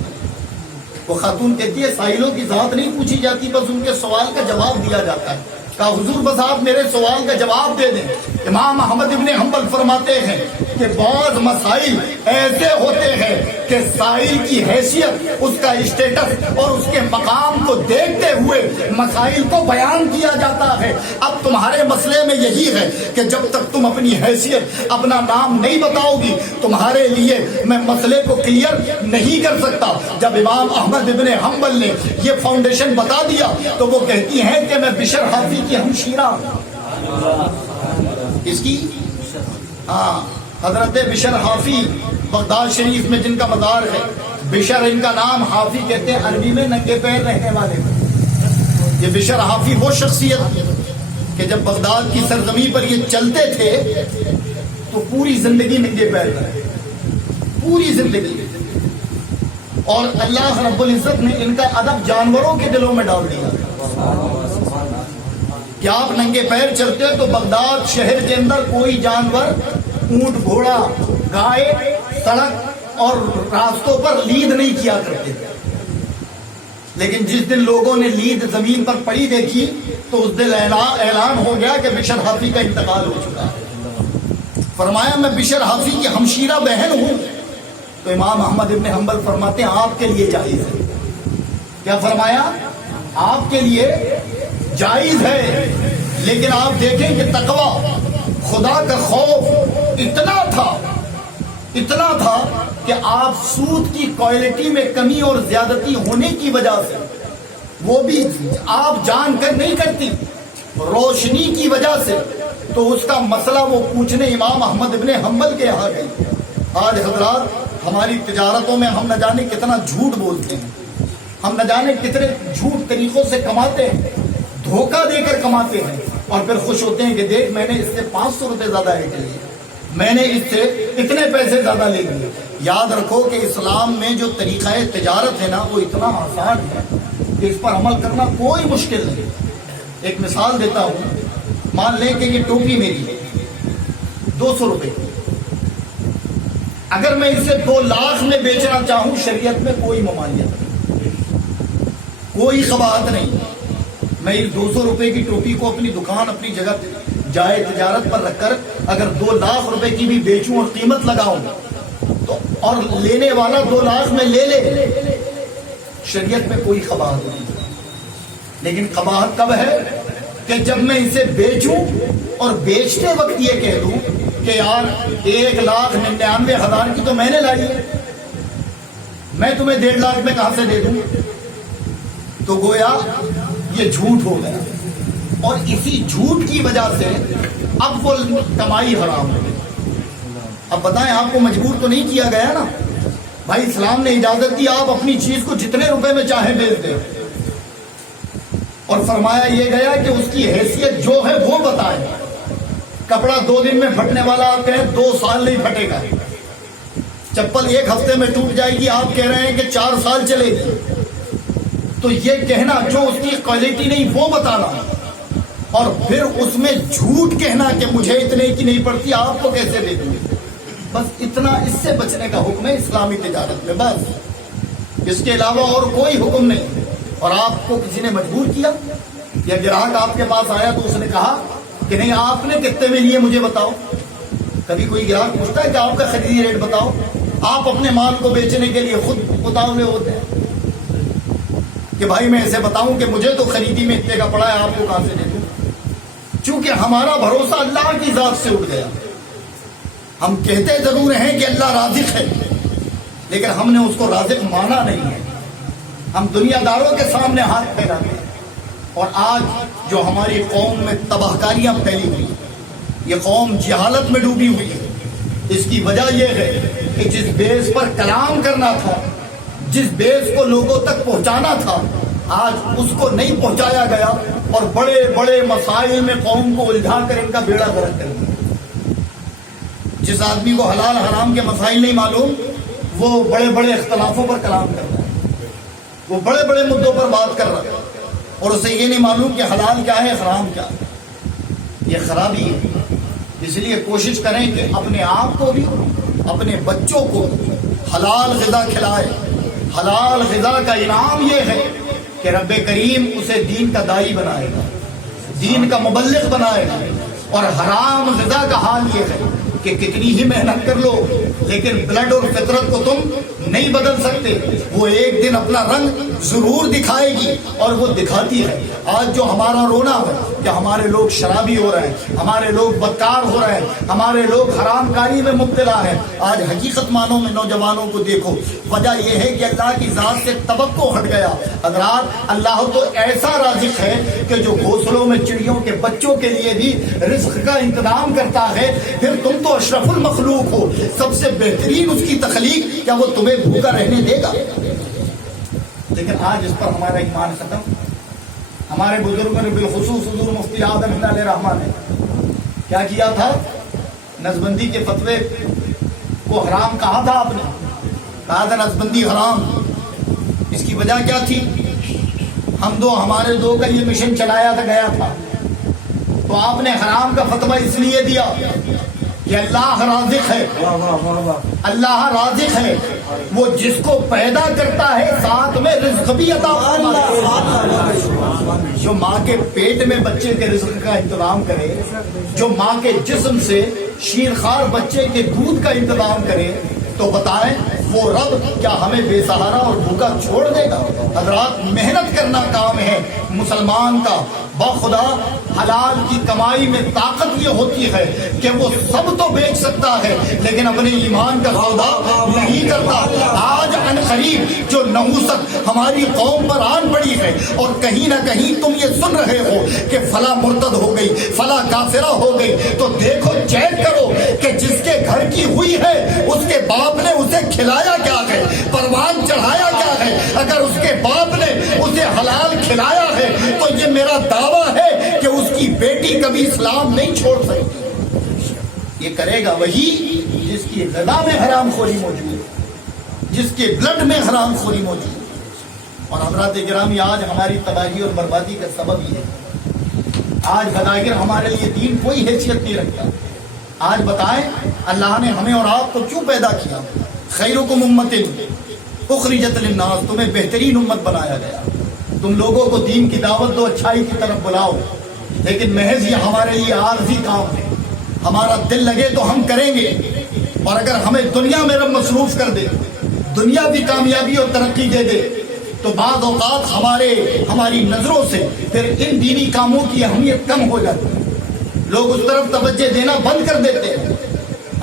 وہ خاتون کہتی ہے سائلوں کی ذات نہیں پوچھی جاتی، بس ان کے سوال کا جواب دیا جاتا ہے۔ کہا حضور بس آپ میرے سوال کا جواب دے دیں۔ امام احمد ابن حنبل فرماتے ہیں کہ بعض مسائل ایسے ہوتے ہیں کہ سائل کی حیثیت، اس کا اسٹیٹس اور اس کے مقام کو دیکھتے ہوئے مسائل کو بیان کیا جاتا ہے۔ اب تمہارے مسئلے میں یہی ہے کہ جب تک تم اپنی حیثیت، اپنا نام نہیں بتاؤ گی، تمہارے لیے میں مسئلے کو کلیئر نہیں کر سکتا۔ جب امام احمد ابن حنبل نے یہ فاؤنڈیشن بتا دیا تو وہ کہتی ہیں کہ میں بشر حافی کی ہمشیرہ ہوں۔ اس کی حضرت بشر حافی بغداد شریف میں جن کا مزار ہے، بشر ان کا نام، حافی کہتے ہیں عربی میں ننگے پیر رہنے والے۔ یہ بشر حافی وہ شخصیت کہ جب بغداد کی سرزمین پر یہ چلتے تھے تو پوری زندگی ننگے پیر رہے، پوری زندگی۔ اور اللہ رب العزت نے ان کا ادب جانوروں کے دلوں میں ڈال دیا کہ آپ ننگے پیر چلتے تو بغداد شہر کے اندر کوئی جانور، اونٹ، گھوڑا، گائے سڑک اور راستوں پر لید نہیں کیا کرتے تھے۔ لیکن جس دن لوگوں نے لید زمین پر پڑی دیکھی تو اس دن اعلان ہو گیا کہ بشر حافی کا انتقال ہو چکا ہے۔ فرمایا میں بشر حافی کی ہمشیرہ بہن ہوں۔ تو امام احمد ابن حنبل فرماتے ہیں آپ کے لیے جائز ہے۔ کیا فرمایا؟ آپ کے لیے جائز ہے، لیکن آپ دیکھیں کہ تقوی، خدا کا خوف اتنا تھا کہ آپ سود کی کوالٹی میں کمی اور زیادتی ہونے کی وجہ سے، وہ بھی آپ جان کر نہیں کرتی، روشنی کی وجہ سے، تو اس کا مسئلہ وہ پوچھنے امام احمد ابن حنبل کے یہاں گئی۔ آج حضرات ہماری تجارتوں میں ہم نہ جانے کتنا جھوٹ بولتے ہیں، ہم نہ جانے کتنے جھوٹ طریقوں سے کماتے ہیں، دھوکہ دے کر کماتے ہیں، اور پھر خوش ہوتے ہیں کہ دیکھ میں نے اس سے 500 روپے زیادہ ریٹ لیے، میں نے اس سے اتنے پیسے زیادہ لے لیے۔ یاد رکھو کہ اسلام میں جو طریقہ تجارت ہے نا وہ اتنا آسان ہے کہ اس پر عمل کرنا کوئی مشکل نہیں۔ ایک مثال دیتا ہوں، مان لیں کہ یہ ٹوپی میری ہے 200 روپے کی، اگر میں اسے 2 لاکھ میں بیچنا چاہوں شریعت میں کوئی ممانعت نہیں، کوئی قباحت نہیں۔ میں اس 200 روپے کی ٹوپی کو اپنی دکان، اپنی جگہ جائے تجارت پر رکھ کر اگر 2 لاکھ روپے کی بھی بیچوں اور قیمت لگاؤں تو، اور لینے والا 2 لاکھ میں لے لے، شریعت میں کوئی قباحت نہیں۔ لیکن قباحت کب ہے کہ جب میں اسے بیچوں اور بیچتے وقت یہ کہہ دوں کہ یار 1,99,000 کی تو میں نے لائی ہے، میں تمہیں 1.5 لاکھ میں کہاں سے دے دوں؟ تو گویا یہ جھوٹ ہو گیا، اور اسی جھوٹ کی وجہ سے اب وہ کمائی حرام ہو گئی۔ اب بتائیں آپ کو مجبور تو نہیں کیا گیا نا بھائی، اسلام نے اجازت دی آپ اپنی چیز کو جتنے روپے میں چاہیں بیچ دیں، اور فرمایا یہ گیا کہ اس کی حیثیت جو ہے وہ بتائیں۔ کپڑا 2 دن میں پھٹنے والا آپ کہیں 2 سال نہیں پھٹے گا، چپل 1 ہفتے میں ٹوٹ جائے گی، آپ کہہ رہے ہیں کہ 4 سال چلے گی۔ تو یہ کہنا جو اس کی کوالٹی نہیں وہ بتانا، اور پھر اس میں جھوٹ کہنا کہ مجھے اتنے کی نہیں پڑتی، آپ کو کیسے دے دوں؟ بس اتنا، اس سے بچنے کا حکم ہے اسلامی تجارت میں، بس اس کے علاوہ اور کوئی حکم نہیں۔ اور آپ کو کسی نے مجبور کیا، یا گراہک آپ کے پاس آیا تو اس نے کہا کہ نہیں آپ نے کتنے میں لیے مجھے بتاؤ؟ کبھی کوئی گراہک پوچھتا ہے کہ آپ کا خریدی ریٹ بتاؤ؟ آپ اپنے مال کو بیچنے کے لیے خود اتاولے ہوتے ہیں کہ بھائی میں ایسے بتاؤں کہ مجھے تو خریدی میں اتنے کا پڑا ہے، آپ کو کہاں سے دے دوں؟ چونکہ ہمارا بھروسہ اللہ کی ذات سے اٹھ گیا۔ ہم کہتے ضرور ہیں کہ اللہ رازق ہے، لیکن ہم نے اس کو رازق مانا نہیں ہے، ہم دنیا داروں کے سامنے ہاتھ پھیلاتے ہیں۔ اور آج جو ہماری قوم میں تباہ کاریاں پھیلی ہوئی، یہ قوم جہالت میں ڈوبی ہوئی ہے، اس کی وجہ یہ ہے کہ جس بیس پر کلام کرنا تھا، جس بیس کو لوگوں تک پہنچانا تھا، آج اس کو نہیں پہنچایا گیا، اور بڑے بڑے مسائل میں قوم کو الجھا کر ان کا بیڑا غرق کر دیا۔ جس آدمی کو حلال حرام کے مسائل نہیں معلوم، وہ بڑے بڑے اختلافوں پر کلام کر رہا ہے، وہ بڑے بڑے مدوں پر بات کر رہا ہے، اور اسے یہ نہیں معلوم کہ حلال کیا ہے، حرام کیا ہے۔ یہ خرابی ہے۔ اس لیے کوشش کریں کہ اپنے آپ کو بھی، اپنے بچوں کو حلال غذا کھلائے۔ حلال غذا کا انعام یہ ہے کہ رب کریم اسے دین کا داعی بنائے گا، دین کا مبلغ بنائے گا۔ اور حرام غذا کا حال یہ ہے کہ کتنی ہی محنت کر لو لیکن بلڈ اور فطرت کو تم نہیں بدل سکتے. وہ ایک دن اپنا رنگ ضرور دکھائے گی اور وہ دکھاتی ہے. آج جو ہمارا رونا ہے کہ ہمارے لوگ شرابی ہو رہے ہیں, ہمارے لوگ بدکار ہو رہے ہیں, ہمارے لوگ حرام کاری میں مبتلا ہیں, آج حقیقت مانوں میں نوجوانوں کو دیکھو, وجہ یہ ہے کہ اللہ کی ذات سے توقع ہٹ گیا. حضرات اللہ تو ایسا رازق ہے کہ جو گھونسلوں میں چڑیوں کے بچوں کے لیے بھی رزق کا انتظام کرتا ہے, پھر تم تو اشرف المخلوق ہو, سب سے بہترین اس کی تخلیق, کیا وہ تمہیں بھوکا رہنے دے گا؟ لیکن آج اس پر ہمارا ایمان ختم. ہمارے بزرگوں نے بالخصوص حضور مفتی اعظم ہند علیہ الرحمٰن نے کیا کیا تھا؟ نسبندی کے فتوے کو حرام کہا تھا. آپ نے کہا تھا نسبندی حرام. اس کی وجہ کیا تھی؟ ہم دو ہمارے دو کا یہ مشن چلایا تھا گیا تھا, تو آپ نے حرام کا فتویٰ اس لیے دیا کہ اللہ رازق ہے, اللہ رازق ہے, وہ جس کو پیدا کرتا ہے ساتھ میں رزق بھی عطا فرماتا ہے. جو ماں کے پیٹ میں بچے کے رزق کا انتظام کرے, جو ماں کے جسم سے شیرخوار بچے کے دودھ کا انتظام کرے, تو بتائیں وہ رب کیا ہمیں بے سہارا اور بھوکا چھوڑ دے گا؟ حضرات محنت کرنا کام ہے مسلمان کا. بخدا حلال کی کمائی میں طاقت یہ ہوتی ہے کہ وہ سب تو بیچ سکتا ہے لیکن اپنے ایمان کا سودا نہیں کرتا. آج ان قریب جو نحوست ہماری قوم پر آن پڑی ہے اور کہیں نہ کہیں تم یہ سن رہے ہو کہ فلاں مرتد ہو گئی, فلاں کافرہ ہو گئی, تو دیکھو چیک کرو کہ جس کے گھر کی ہوئی ہے اس کے باپ نے اسے کھلایا کیا ہے, پروان چڑھایا کیا ہے. اگر اس کے باپ نے اسے حلال کھلایا ہے تو یہ میرا دعویٰ ہے کہ اس کی بیٹی کبھی اسلام نہیں چھوڑ سکتی. یہ کرے گا وہی جس کی غذا میں حرام خوری موجود ہے, جس کے بلڈ میں حرام خوری موجود ہے. اور حضرات گرامی آج ہماری تباہی اور بربادی کا سبب یہ ہے, آج بظاہر ہمارے لیے دین کوئی حیثیت نہیں رکھتا. آج بتائیں اللہ نے ہمیں اور آپ کو کیوں پیدا کیا؟ خیرکم امۃ اخرجت للناس, تمہیں بہترین امت بنایا گیا. تم لوگوں کو دین کی دعوت دو, اچھائی کی طرف بلاؤ, لیکن محض یہ ہمارے لیے عارضی کام ہے. ہمارا دل لگے تو ہم کریں گے, اور اگر ہمیں دنیا میں رب مصروف کر دے, دنیا بھی کامیابی اور ترقی دے دے, تو بعض اوقات ہماری نظروں سے پھر ان دینی کاموں کی اہمیت کم ہو جاتی ہے, لوگ اس طرف توجہ دینا بند کر دیتے ہیں.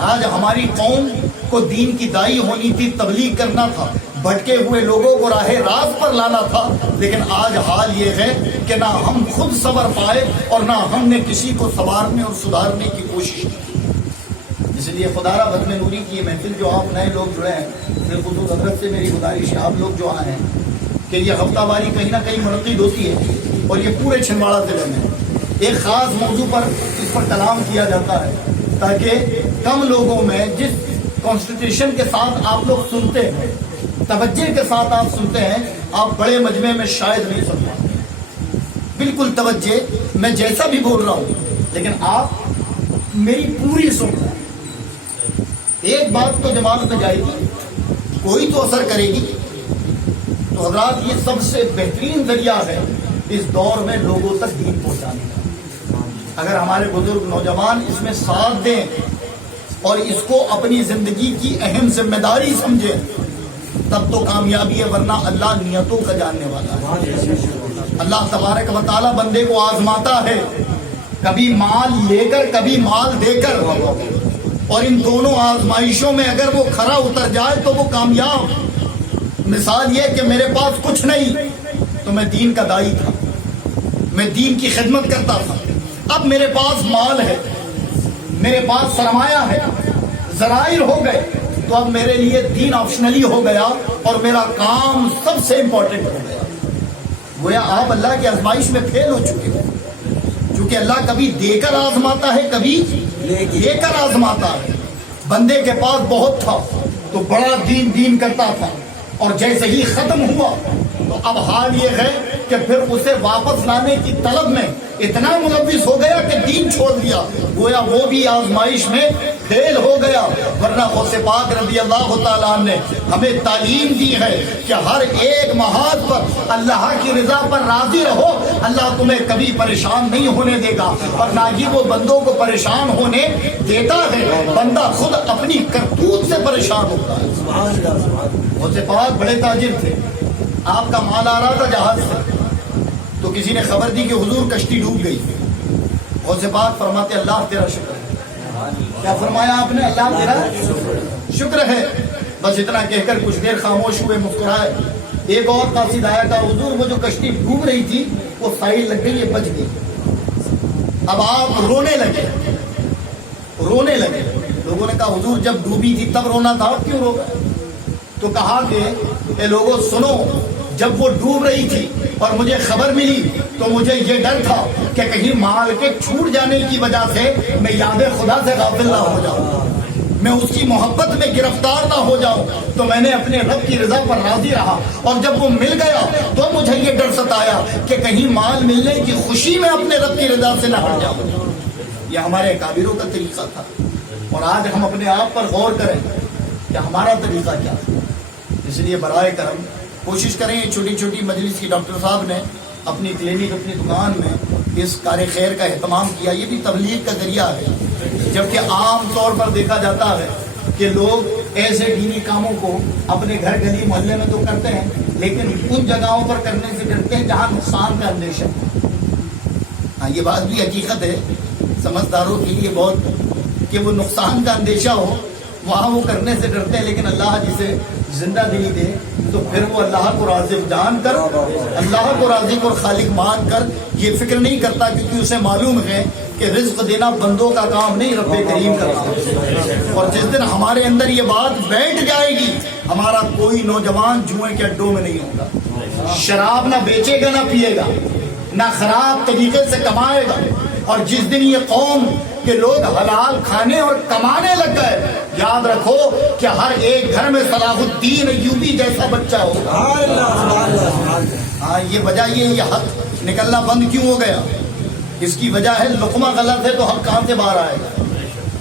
آج ہماری قوم کو دین کی داعی ہونی تھی, تبلیغ کرنا تھا, بھٹکے ہوئے لوگوں کو راہ راست پر لانا تھا, لیکن آج حال یہ ہے کہ نہ ہم خود صبر پائے اور نہ ہم نے کسی کو سنوارنے اور سدھارنے کی کوشش کی. اس لیے خدا را بد نوری کی یہ محفل جو آپ نئے لوگ جڑے ہیں, بالخصوص حضرت سے میری گزارش ہے, آپ لوگ جو آئے ہیں کہ یہ ہفتہ واری کہیں نہ کہیں منعقد ہوتی ہے, اور یہ پورے چھندواڑہ ضلع میں ایک خاص موضوع پر اس پر کلام کیا جاتا ہے, تاکہ کم لوگوں میں جس کانسٹیٹیوشن کے ساتھ آپ لوگ سنتے ہیں, توجہ کے ساتھ آپ سنتے ہیں, آپ بڑے مجمع میں شاید نہیں سن پاتے. بالکل توجہ, میں جیسا بھی بول رہا ہوں لیکن آپ میری پوری سن رہے ہیں. ایک بات تو دماغ میں جائے گی, کوئی تو اثر کرے گی. تو حضرات یہ سب سے بہترین ذریعہ ہے اس دور میں لوگوں تک دین پہنچانے کا. اگر ہمارے بزرگ نوجوان اس میں ساتھ دیں اور اس کو اپنی زندگی کی اہم ذمہ داری سمجھیں تب تو کامیابی ہے, ورنہ اللہ نیتوں کا جاننے والا ہے. اللہ تبارک و تعالیٰ بندے کو آزماتا ہے, کبھی مال لے کر کبھی مال دے کر, اور ان دونوں آزمائشوں میں اگر وہ کھرا اتر جائے تو وہ کامیاب. مثال یہ کہ میرے پاس کچھ نہیں تو میں دین کا داعی تھا, میں دین کی خدمت کرتا تھا. اب میرے پاس مال ہے, میرے پاس سرمایہ ہے, ذرائع ہو گئے, تو اب میرے لیے دین آپشنلی ہو گیا اور میرا کام سب سے امپورٹنٹ ہو گیا. گویا آپ اللہ کی آزمائش میں فیل ہو چکے ہیں, کیونکہ اللہ کبھی دے کر آزماتا ہے, کبھی لے کر آزماتا ہے. بندے کے پاس بہت تھا تو بڑا دین کرتا تھا, اور جیسے ہی ختم ہوا تو اب حال یہ ہے کہ پھر اسے واپس لانے کی طلب میں اتنا ملوث ہو گیا کہ دین چھوڑ دیا. گویا وہ بھی آزمائش میں فیل ہو گیا، ورنہ غوث پاک رضی اللہ تعالیٰ عنہ نے ہمیں تعلیم دی ہے کہ ہر ایک محاذ پر اللہ کی رضا پر راضی رہو، اللہ تمہیں کبھی پریشان نہیں ہونے دے گا، اور نہ ہی وہ بندوں کو پریشان ہونے دیتا ہے، بندہ خود اپنی کرتوت سے پریشان ہوتا ہے۔ غوث پاک بڑے تاجر تھے، آپ کا مال آ رہا تھا جہاز سے، تو کسی نے خبر دی کہ حضور کشتی ڈوب گئی۔ غوث پاک فرماتے اللہ تیرا شکر ہے۔ کیا فرمایا آپ نے؟ اللہ تیرا شکر ہے۔ بس اتنا کہہ کر کچھ دیر خاموش ہوئے، مسکرائے۔ ایک اور قاصد آیا تھا، حضور وہ جو کشتی ڈوب رہی تھی وہ ساحل لگ گئی، یہ بچ گئی۔ اب آپ رونے لگے، رونے لگے۔ لوگوں نے کہا حضور جب ڈوبی تھی تب رونا تھا، اب کیوں رو گئے؟ تو کہا کہ اے لوگوں سنو، جب وہ ڈوب رہی تھی اور مجھے خبر ملی تو مجھے یہ ڈر تھا کہ کہیں مال کے چھوٹ جانے کی وجہ سے میں یاد خدا سے غافل نہ ہو جاؤں، میں اس کی محبت میں گرفتار نہ ہو جاؤں، تو میں نے اپنے رب کی رضا پر راضی رہا، اور جب وہ مل گیا تو مجھے یہ ڈر ستایا کہ کہیں مال ملنے کی خوشی میں اپنے رب کی رضا سے نہ ہٹ جاؤں۔ یہ ہمارے اکابروں کا طریقہ تھا، اور آج ہم اپنے آپ پر غور کریں کہ ہمارا طریقہ کیا ہے۔ اس لیے برائے کرم کوشش کریں، چھوٹی چھوٹی مجلس کی ڈاکٹر صاحب نے اپنی کلینک اپنی دکان میں اس کار خیر کا اہتمام کیا، یہ بھی تبلیغ کا ذریعہ ہے، جبکہ عام طور پر دیکھا جاتا ہے کہ لوگ ایسے دینی کاموں کو اپنے گھر گلی محلے میں تو کرتے ہیں، لیکن ان جگہوں پر کرنے سے ڈرتے ہیں جہاں نقصان کا اندیشہ ہے۔ ہاں یہ بات بھی حقیقت ہے سمجھداروں کے لیے بہت، کہ وہ نقصان کا اندیشہ ہو وہاں وہ کرنے سے ڈرتے ہیں، لیکن اللہ جسے زندہ دلی دے تو پھر وہ اللہ کو رازق جان کر، اللہ کو رازق اور خالق مان کر یہ فکر نہیں کرتا، کیونکہ اسے معلوم ہے کہ رزق دینا بندوں کا کام نہیں، رب کریم کا کام ہے۔ اور جس دن ہمارے اندر یہ بات بیٹھ جائے گی، ہمارا کوئی نوجوان جوئے کے اڈوں میں نہیں ہوگا، شراب نہ بیچے گا نہ پیے گا، نہ خراب طریقے سے کمائے گا، اور جس دن یہ قوم کہ لوگ حلال کھانے اور کمانے لگ گئے، یاد رکھو کہ ہر ایک گھر میں صلاح الدین ایوبی جیسا بچہ ہوگا۔ ہاں یہ وجہ یہ حق نکلنا بند کیوں ہو گیا؟ اس کی وجہ ہے لقمہ غلط ہے تو حق کہاں سے باہر آئے گا؟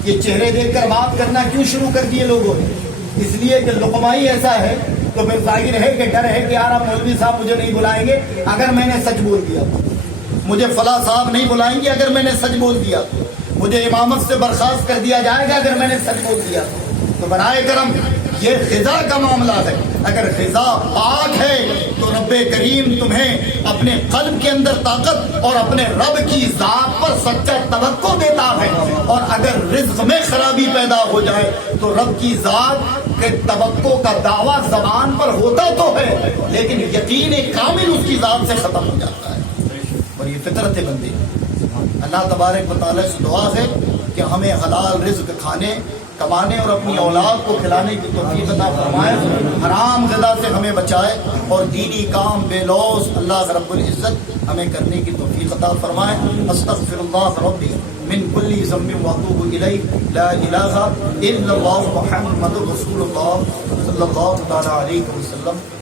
یہ چہرے دیکھ کر بات کرنا کیوں شروع کر دیے لوگوں نے؟ اس لیے کہ لقمہ ہی ایسا ہے، تو پھر ظاہر ہے کہ ڈر ہے کہ یار اب مولوی صاحب مجھے نہیں بلائیں گے اگر میں نے سچ بول دیا، مجھے فلاں صاحب نہیں بلائیں گے اگر میں نے سچ بول دیا، مجھے امامت سے برخاست کر دیا جائے گا اگر میں نے سچ بول دیا۔ تو برائے کرم یہ غذا کا معاملہ ہے، اگر غذا پاک ہے تو رب کریم تمہیں اپنے قلب کے اندر طاقت اور اپنے رب کی ذات پر سچا توقع دیتا ہے، اور اگر رزق میں خرابی پیدا ہو جائے تو رب کی ذات کے توقع کا دعویٰ زبان پر ہوتا تو ہے، لیکن یقین کامل اس کی ذات سے ختم ہو جاتا ہے، اور یہ فطرت بندے۔ اللہ تبارک و تعالیٰ سے دعا ہے کہ ہمیں حلال رزق کھانے، کمانے اور اپنی اولاد کو کھلانے کی توفیق عطا فرمائے، حرام غذا سے ہمیں بچائے، اور دینی کام بے لوث اللہ رب العزت ہمیں کرنے کی توفیق عطا فرمائے۔ استغفر اللہ ربی من کل ذنب واتوب الیہ، لا الہ الا اللہ محمد رسول اللہ صلی اللہ تعالی علیہ وسلم۔